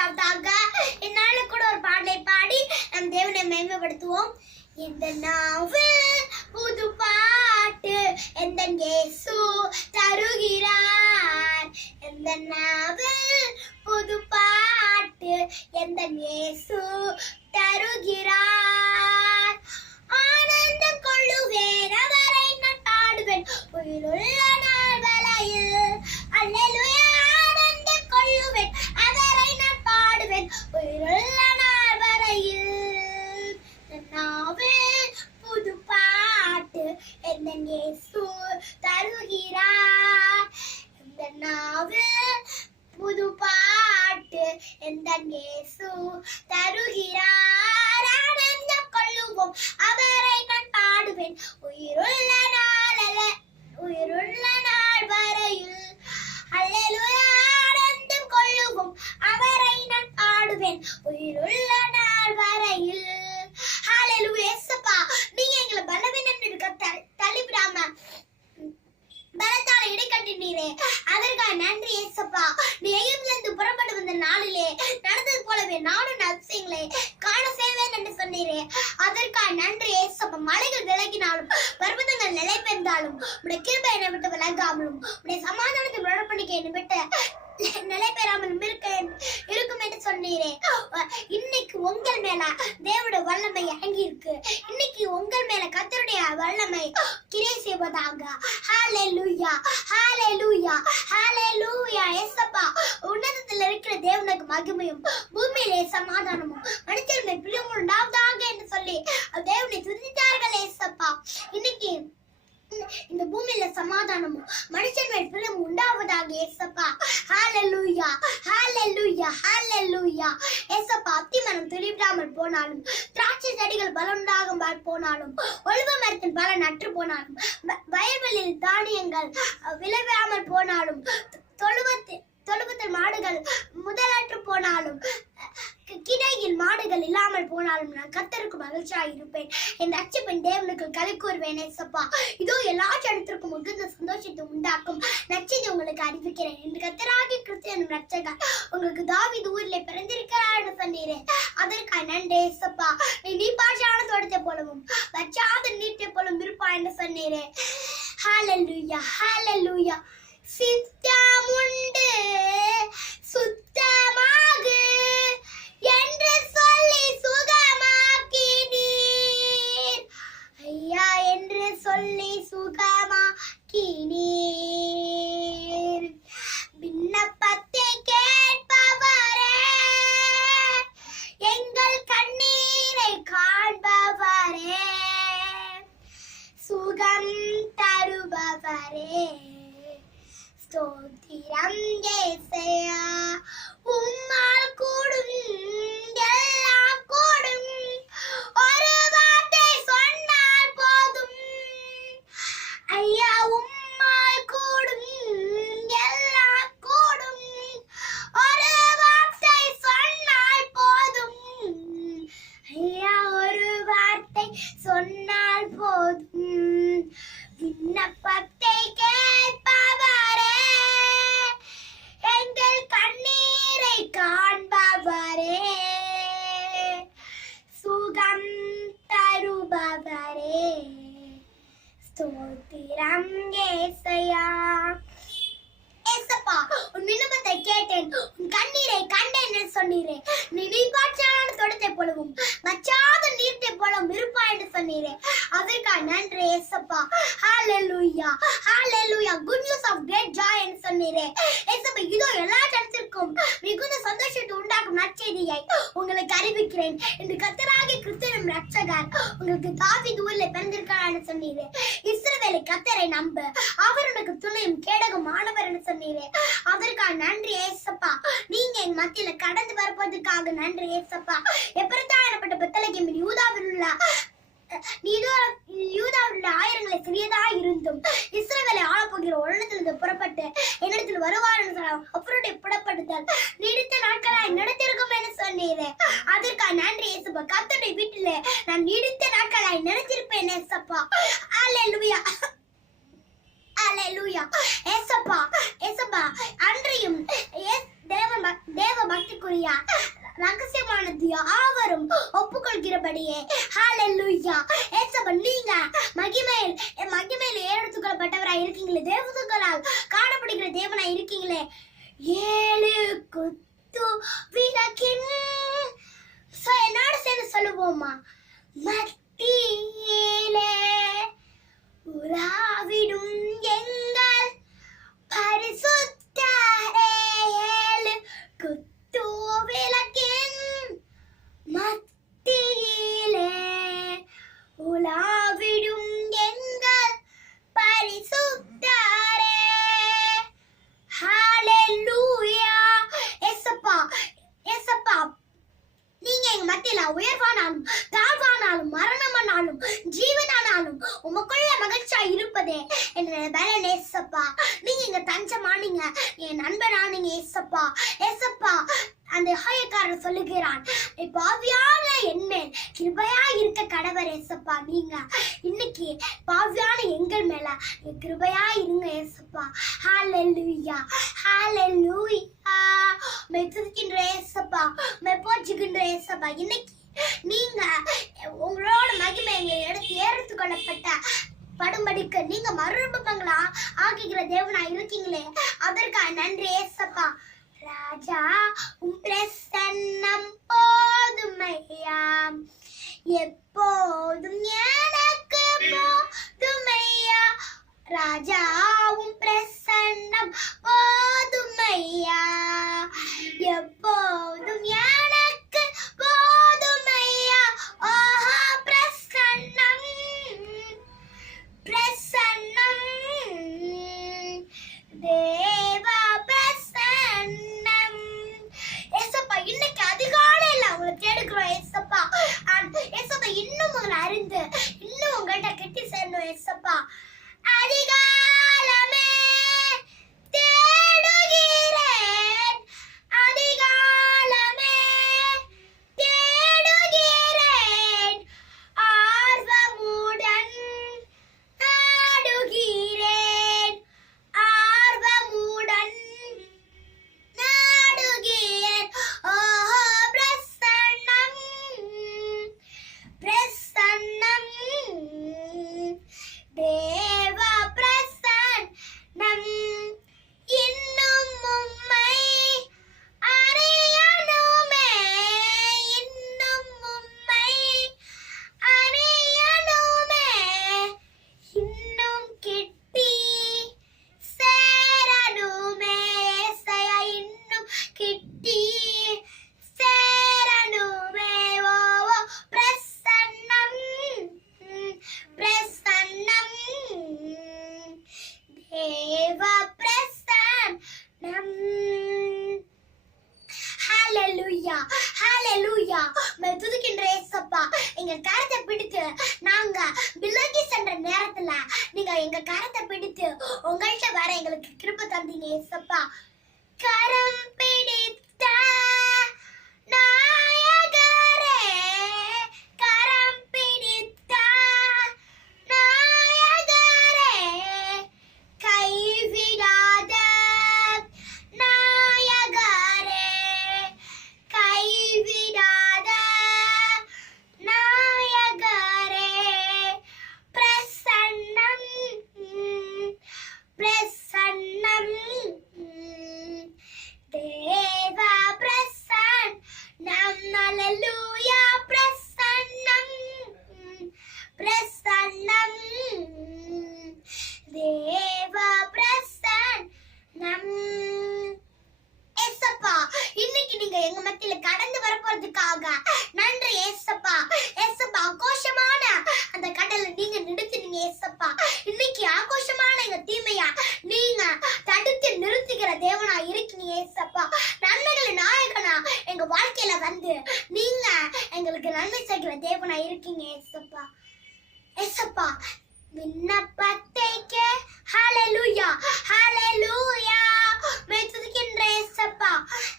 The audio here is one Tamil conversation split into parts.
உண்டாவதாக. என்னால கூட ஒரு பாடலை பாடி நம் தேவனை மேன்மைப்படுத்துவோம். இந்த நாவில் புது பாட்டு எந்த இயேசு தருகிறார். இந்த நாவில் புது பாட்டு எந்த இயேசு தருகிறார். ஆனந்தம் கொள்ளுவேன் அவரை நான் பாடுவேன் உயிருள்ள நாள் வரையில். அல்லேலூயா. ஆனந்தம் கொள்ளுவேன் அவரை நான் பாடுவேன் உயிருள்ள நாள் வரையில். நாவில் புது பாட்டு எந்த இயேசு தருகிறார். இந்த நாவில் புது பாட்டு எந்த இயேசு தருகிறார். ஆனந்தம் கொள்ளுவோம் அவரை நான் பாடுவேன் உயிருள்ள நாள் வரையில். அல்லேலூயா. ஆனந்தம் கொள்ளுவோம் அவரை நான் பாடுவேன் உயிருள்ள நாள் வரையில். ஹalleluya. இயேசுப்பா, நீங்க எங்களை பலவீனம் தள்ளிவிடாம பலத்தால இடைக்கட்டினீரே, அதற்காக நன்றி இயேசுப்பா. நீ எகிப்திலிருந்து புறப்பட்டு வந்த நாளிலே நடந்தது போலவே நானும் அதிசயங்களை காண செய்வேன் என்று சொன்னீரே, அதற்காக நன்றி இயேசுப்பா. மலைகள் விலகினாலும் பர்வதங்கள் நிலை பெயர்ந்தாலும் உடைய கிருபை என்னை விட்டு விலகாமலும் உடைய சமாதானத்தை உடன்படிக்கை என்னை விட்டு நிலை பெறாமல் இருக்கும் என்று சொன்னீரே, இன்னைக்கு உங்கள் மேல தேவனுடைய வல்லமை இறங்கி இருக்கு. இன்னைக்கு உங்கள் மேல கர்த்தருடைய வல்லமை கிரியை செய்வதாக. ஹalleluya, ஹalleluya, ஹalleluya. இயேசுப்பா, உன்னதத்தில் இருக்கிற தேவனுக்கு மகிமையும் பூமியிலே சமாதானமும் மனுஷர் மேல் பிரியமும் உண்டாவதாக என்று சொல்லி தேவனை துதித்தார்கள். இயேசுப்பா, இன்னைக்கு இந்த பூமியில சமாதானமும் மனுஷன் மேல் பிரியமும் உண்டாவதாக. இயேசுப்பா, ஹalleluya, ஹalleluya, ஹalleluya. இயேசுப்பா, அத்திமரம் துளிவிடாமல் போனாலும் திராட்சை செடிகள் பலனுண்டாகாமல் போனாலும் ஒலிவ மரத்தின் பலன் அற்று போனாலும் வயல்வெளியில் தானியங்கள் விளையாமல் போனாலும் தொழுவத்தில் மாடுகள் முதலற்று போனாலும் கிடையில் மாடுகள் இல்லாமல் போனாலும் நான் கர்த்தருக்கு மகிழ்ச்சியாக இருப்பேன். என் ரட்சிப்பின் தேவனுக்கு களி கூறுவேன். இயேசுப்பா, இதோ எல்லா ஜனத்திற்கும் மிகுந்த சந்தோஷத்தை உண்டாக்கும் நற்செய்தி உங்களுக்கு அறிவிக்கிறேன். என்று கர்த்தராகிய கிறிஸ்து என்னும் ரட்சகர் உங்களுக்கு தாவீது ஊரிலே பிறந்திருக்கிறார் என்று சொன்னீரே, அதற்காக நன்றி இயேசுப்பா. நீ பாஷான தோட்டத்தை போலவும் வற்றாத நீட்டை போலவும் இருப்பா என்று சொன்னீரே. ஹalleluya, ஹalleluya. சித்தம் உண்டு சுத்தமாகு என்று சொல்லி சுகமாக்கினீர் ஐயா, என்று சொல்லி சுகமாக்கினீர். விண்ணப்பத்தை கேட்பவரே, எங்கள் கண்ணீரை காண்பவரே, சுகம் தருபவரே, ஸ்தோத்திரம் இயேசையா. உம்மால் கூடும் எல்லாம் கூடும், ஒரு வார்த்தை சொன்னால் போதும் ஐயா. உம்மால் கூடும் எல்லாம் கூடும், ஒரு வார்த்தை சொன்னால் போதும் ஐயா, ஒரு வார்த்தை சொன்னால் போதும். விண்ணப்பத்தை கேட்பவரே, எங்கள் கண்ணீரை காண்பவரே, சுகம் தருபவரே, ஸ்தோத்திரம் இயேசையா. இயேசுப்பா, உன் விண்ணப்பத்தை கேட்டேன், உன் கண்ணீரை கண்டேன் என்று சொன்னீரே. நீ பாய்ச்சான தோட்டத்தை போலவும் வற்றாத நீர்த்தை போலவும் இருப்பா என்று சொன்னீரே, அதற்காக நன்றி இயேசுப்பா. ஹalleluya, ஹalleluya. good news of great joy என்று சொன்னீரே. இயேசுப்பா, இதோ எல்லா ஜனத்திற்கும் மிகுந்த சந்தோஷத்தை உண்டாக்கும் நற்செய்தியை உங்களுக்கு அறிவிக்கிறேன். என்று கர்த்தராகிய கிறிஸ்து என்னும் ரட்சகர் உங்களுக்கு தாவீது ஊரிலே பிறந்திருக்கிறார் என்று சொன்னீரே. இஸ்ரவேலை கர்த்தரை நம்பு, அவர் உனக்கு துணையும் கேடகம் ஆனவர் என்று சொன்னீரே, அதற்காக நன்றி இயேசுப்பா. நீங்க என் மத்தியில கடந்து வரப்போவதற்காக நன்றி இயேசுப்பா. எப்படித்தான் எனப்பட்ட பெத்லகேமில் யூதாவில் உள்ள ஆயிரங்களை சிறியதா இருந்தும் இஸ்ரவேலை ஆளப்போகிற உள்ளத்திலிருந்து புறப்பட்டு என்னிடத்தில் வருவார் என்று அவருடைய புறப்படுதல் நீடித்த நாட்களாய் நடத்திருக்கும் என்று சொன்னீரே, அதற்காக நன்றி இயேசுப்பா. கர்த்தருடைய வீட்டிலே நான் நீடித்த நாட்களாய் நினைச்சிருப்பேன் இயேசுப்பா. ஹalleluya, ஹalleluya. இயேசுப்பா, இயேசுப்பா, அன்றையும் தேவ பக்திக்குரிய இருக்கிறபடியே ஹalleluya. ஏசப்பா நீங்க மகிமையில் ஏறெடுத்துக்கொள்ளப்பட்டவராய் இருக்கீங்களே, தேவதூதர்களால் காணப்படுகிற தேவனாய் இருக்கீங்களே. ஏழு குத்து விளக்கின் என்னோட சேர்ந்து சொல்லுவோமா? மத்தியிலே உலாவிடும் எங்கள் பரிசுத்தரே, ஏழு குத்து விளக்கின் மத்தியிலே உலாவிடும் எங்கள் பரிசுத்தரே. ஹalleluya. ஏசப்பா ஏசப்பா நீங்க எங்க மத்தியில உயர்வானாலும் தாழ்வானாலும் மரணமானாலும் ஜீவனானாலும் உமக்குள்ள மகிழ்ச்சியா இருப்பதே என்னோட பலன் ஏசப்பா. நீங்க எங்க தஞ்சமானீங்க, என் நண்பனானீங்க ஏசப்பா. ஏசப்பா அந்த ஹயக்காரர் சொல்லுகிறான், பாவியான என்மேல் கிருபையா இருக்க கடவர் ஏசப்பா. நீங்க இன்னைக்கு பாவியான எங்கள் மேல கிருபையா இருங்க ஏசப்பா. ஹalleluya ஹalleluya. மெதுக்கின்ற ஏசப்பா, மெப்போச்சுகின்ற ஏசப்பா, இன்னைக்கு நீங்க உங்களோட மகிமை ஏறெடுத்துக்கொள்ளப்பட்ட படும்படிக்கு நீங்க மறுரூபங்களா ஆகிக்கிற தேவனா இருக்கீங்களே, அதற்காக நன்றி ஏசப்பா. ராஜா உம் பிரசன்னம் போதுமையா, எப்போதும் எனக்கு போதுமையா. ராஜா உம் பிரசன்னம் போதுமையா, எப்போதும் எனக்கு போதுமையா. ஓஹோ பிரசன்னம் பிரசன்னம் தேவா பிரசன்னம். ஏசப்பா இன்னைக்கு அதிகாலையில உங்களை தேடுகிறோம் ஏசப்பா. ஏசப்பா இன்னும் உங்களை அறிந்து இன்னும் உங்கள்கிட்ட கெட்டி சேரணும் ஏசப்பா. அதிகாலமே தேடுகிறேன், அதிகாலமே தேடுகிறேன், ஆர்வமுடன் நாடுகிறேன், ஆர்வமுடன் நாடுகிறேன். ஓஹோ பிரசன்னம் பிரசன்னம் தேவா பிரசன்னம். இன்னும் உம்மை அறியணுமே, இன்னும் உம்மை அறியணுமே, இன்னும் கிட்டி சேரணுமே ஏசையா, இன்னும் கிட்டி சேரணுமே. ஓ பிரசன்னம் பிரசன்னம் தேவா பிரசன்னம். ஹalleluya ஹalleluya. மெதுக்கின்ற ஏசப்பா, எங்க கரத்தை பிடித்து நாங்க விலகி சென்ற நேரத்துல நீங்க எங்க கரத்தை பிடித்து உங்கள்கிட்ட வர எங்களுக்கு கிருபை தந்தீங்க ஏசப்பா. கரம் பிடித்த நாயகரே, கரம் பிடித்த நாயகரே, கைவிடாத நாயகரே, கைவிடாத நாயகரே. பிரசன்னம் பிரசன்னம் தேவா பிரசன்னம். ஹalleluya பிரசன்னம் பிரசன்னம் தேவா பிரசன்னம். ஏசப்பா இன்னைக்கு நீங்க எங்க மத்தியில கடந்து வரப்போறதுக்காக நன்றி ஏசப்பா. ஏசப்பா ஆகோஷமான அந்த கடலை நீங்க நிறுத்தினீங்க ஏசப்பா. இன்னைக்கு ஆகோஷமான எங்க தீமையா நீங்க தடுத்து நிறுத்துகிற தேவனா இருக்கீங்க ஏசப்பா. நன்மைகளின் நாயகனா எங்க வாழ்க்கையில வந்து நீங்க எங்களுக்கு நன்மை செய்கிற தேவனா இருக்கீங்க ஏசப்பா. ஏசப்பா விண்ணப்பத்தைக்கு ஹalleluya ஹalleluya. மெதுக்கின்ற ஏசப்பா,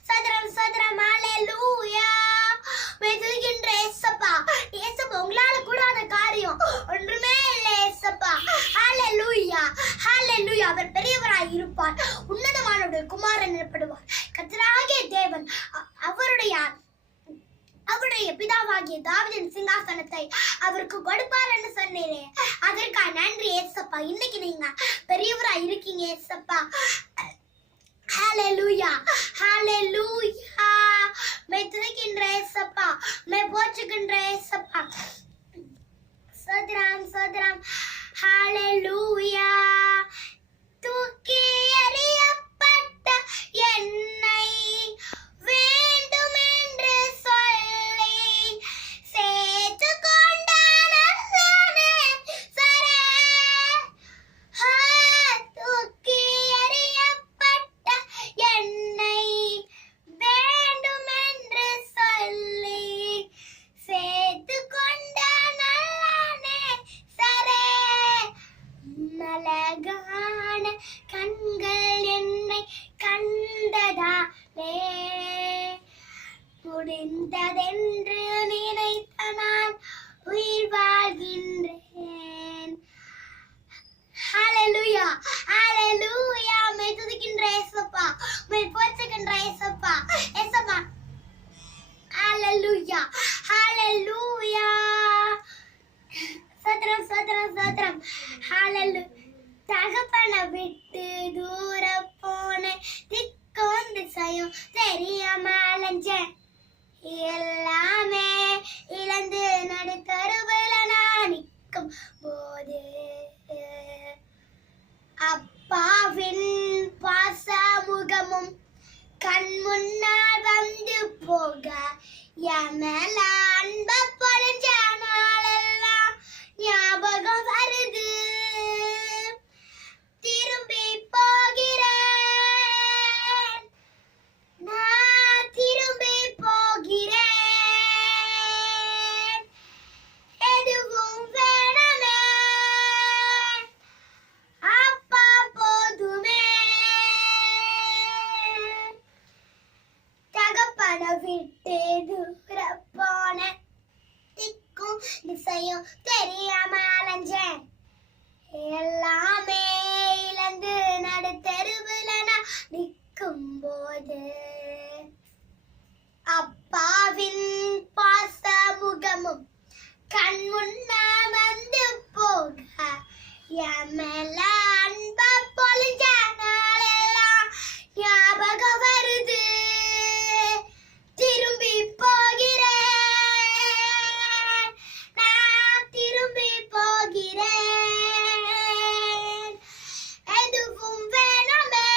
சதரம் சதரம் ஹalleluya. மெதுக்கின்ற ஏசப்பா, ஏசப்பா உங்களால கூடாத காரியம் ஒன்றுமே இல்லை ஏசப்பா. ஹalleluya ஹalleluya. அவர் பெரியவராய் இருப்பார், உன்னதமானவருடைய குமாரன் எனப்படுவார். கர்த்தராகிய தேவன் அவருடைய பிதாவாகிய ராஜாவாகிய தாவீதின் சிங்காசனத்தை அவருக்கு கொடுப்பார் என்று சொன்னீரே, அதற்காக நன்றி ஏசப்பா. இன்னைக்கு நீங்க பெரியவரா இருக்கீங்க ஏசப்பா. ஹalleluya ஹalleluya. மை துதிக்கின்ற ஏசப்பா, மை போற்றுகின்ற ஏசப்பா. சோதரம் சோதரம். ஹalleluya. தூக்கி எறியப்பட்ட என்னை வேண்டும் என்று சொல்லி சேர்த்து கொண்டான் அல்லனே சரே. தூக்கி எறியப்பட்ட என்னை வேண்டும் என்று சொல்லி சேர்த்து கொண்டான் அல்லனே சரே. அழகான கண்கள் என்னை கண்டதாலே முடிந்ததென்று நினைத்த நான் உயிர் வாழ்கின்றேன். ஹalleluya ஹalleluya. மை துதிக்கின்ற இயேசுப்பா, மை போற்றுகின்ற இயேசுப்பா. இயேசுப்பா ஹalleluya ஹalleluya. சோத்ரம் சோத்ரம் சோத்ரம். ஹalleluya. தகப்பனை விட்டு தூர போன திக்கும் திசையும் தெரியாம அலைஞ்சேன். எல்லாமே இழந்து நடுத்தருவுல நான் நிற்கும் போது அப்பாவின் பாசமுகமும் கண் முன்னால் வந்து போக என் மேல அன்ப பொழிஞ்ச நாளெல்லாம் ஞாபகம் வருது. திரும்பி போகிறேன், நான் திரும்பி போகிறேன். எதுவும் வேணாமே அப்பா போதுமே. தகப்பனை விட்டு தூர போன திக்கும் திசையும் தெரியாம அலைஞ்சேன். எல்லாமே இழந்து நடுத்தெருவுல நான் நிற்கும் போது அப்பாவின் பாசமுகமும் கண் முன்னா வந்து போக என் மேல அன்ப பொழிஞ்ச நாளெல்லாம் ஞாபகம் வருது. திரும்பி போகிறேன், நான் திரும்பி போகிறேன். எதுவும் வேணாமே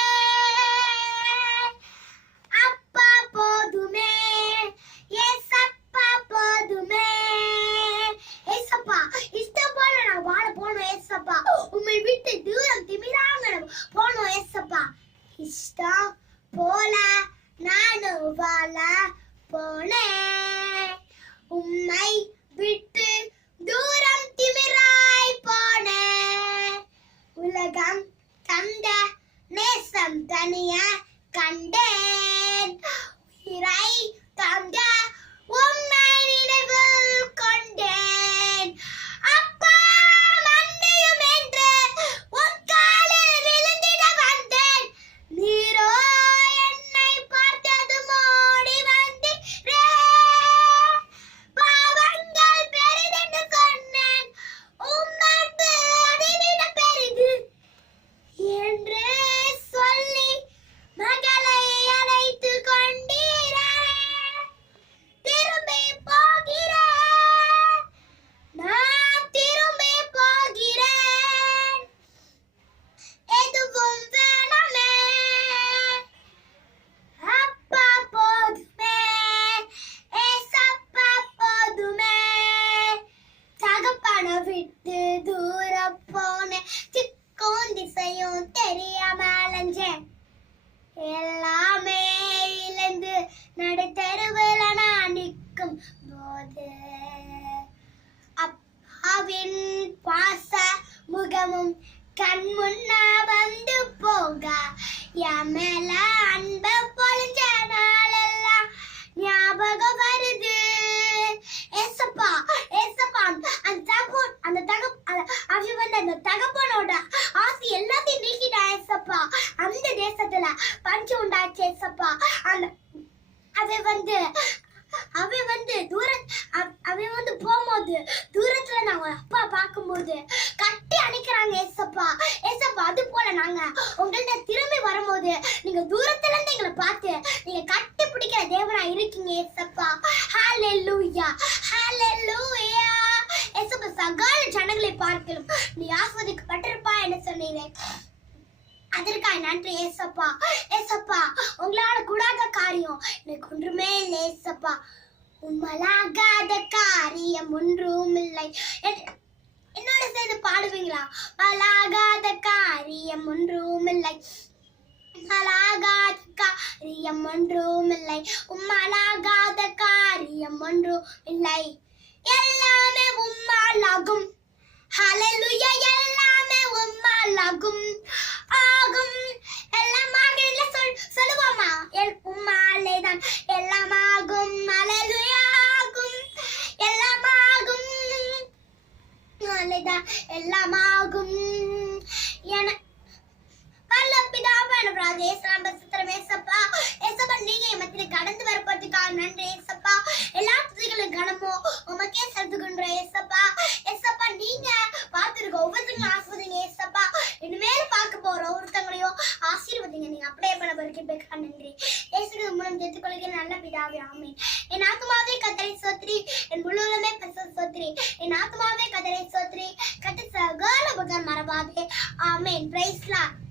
அப்பா போதுமே. ஏசப்பா போதுமே. ஏசப்பா இஷ்டம் போல நான் வாழ போனோம் ஏசப்பா. உம்மை விட்டு தூரம் திமிராம போனோம் ஏசப்பா. இஷ்டம் போல நானும் வாழ போனேன். உம்மை விட்டு தூரம் திமிராய் போனேன். உலகம் தந்த நேசம் தனிய கண்டேன். உயிரை தந்த உம்மை நினைவில் கொண்டேன். அப்பா மன்னியும் என்று உன் காலில் விழுந்திட வந்தேன். நீரோ என்னை பார்த்தது ஓடி வந்தீரே. பாவங்கள் பெரிதென்று சொன்னேன், உம் அன்பு அதைவிட பெரிது என்று சொல்லி மகளை அழைத்து கொண்டீரே. திரும்பி போகிறேன், நான் திரும்பி போகிறேன். எதுவும் வேணாமே அப்பா போதுமே. ஏசப்பா போதுமே. தகப்பனை விட்டு தூர போன திக்கும் திசையும் தெரியாம அலைஞ்சேன். எல்லாமே இழந்து நடுத்தெருவுல நான் நிற்கும் போது அப்பாவின் பாச முகமும் கண் முன்னா வந்து போக என் மேல அன்ப பொழிஞ்ச நாளெல்லாம் ஞாபகம் வருது. ஏசப்பா ஏசப்பா. அந்த தகப்பனோட ஆசி எல்லாத்தையும் நீக்கிட்டா ஏசப்பா. அந்த தேசத்துல பஞ்சம் உண்டாச்சு ஏசப்பா. அவன் அவன் வந்து அவன் வந்து போகும்போது தூரத்துல நாங்க அப்பா பார்க்கும்போது கட்டி அணைக்கிறாங்க ஏசப்பா. ஏசப்பா அது போல நாங்க உங்கள்ட்ட திரும்பி வரும்போது நீங்க தூரத்துல இருந்து எங்களை பார்த்து நீங்க கட்டி பிடிக்கிற தேவனா இருக்கீங்க ஏசப்பா. ஹalleluya ஹalleluya. ஏசப்பா சகல ஜனங்களை பார்க்கலும் நீ ஆசீர்வதிக்கப்பட்டிருப்பாய் என்று சொன்னீரே, அதற்காக நன்றி ஏசப்பா. ஏசப்பா உங்களால கூடாத காரியம் எனக்கு ஒன்றுமே இல்லை ஏசப்பா. உம்மலாகாத காரியம் ஒன்றும் இல்லை. என்னோட சேர்ந்து பாடுவீங்களா? மலாகாத காரியம் ஒன்றும் இல்லை, உம்மலாகாத காரியம் ஒன்றும் இல்லை, உம்மலாகாத காரியம் ஒன்றும் இல்லை. எல்லாமே உம்மாலாகும். ஹalleluya. எல்லாமே உம்மாலாகும் ஆகும். எல்லாமாக சொல்லுவோமா? உம்மாலேதான் எல்லாமாகும். ஹalleluya ஆகும். எல்லாமாகும். ஹalleluya எல்லாமாகும். நீங்க மத்தியில கடந்து வரப்போறதுக்காக நன்றி ஏசப்பா. எல்லா துதிகளும் கனமும் உமக்கே செலுத்துகின்ற ஏசப்பா. ஏசப்பா நீங்க பார்த்திருக்க ஒவ்வொருத்தங்களும் ஆசீர்வதிங்க ஏசப்பா. இனிமேல் பார்க்க போற ஒவ்வொருத்தங்களையும் ஆசீர்வதிங்க. நீங்க அப்படியே பண்ண வரைக்கும் நன்றி இயேசுவின் மூலம் ஜெயித்துக்கொள்கிற நல்ல பிதாவே ஆமென். என் ஆத்துமாவே கர்த்தரை ஸ்தோத்திரி, என் முழுவதுமே பரிசுத்த ஸ்தோத்திரி. என் ஆத்துமாவே கர்த்தரை ஸ்தோத்திரி, கர்த்தர் சகல உபகாரம் மறவாதே. ஆமென். Praise Lord.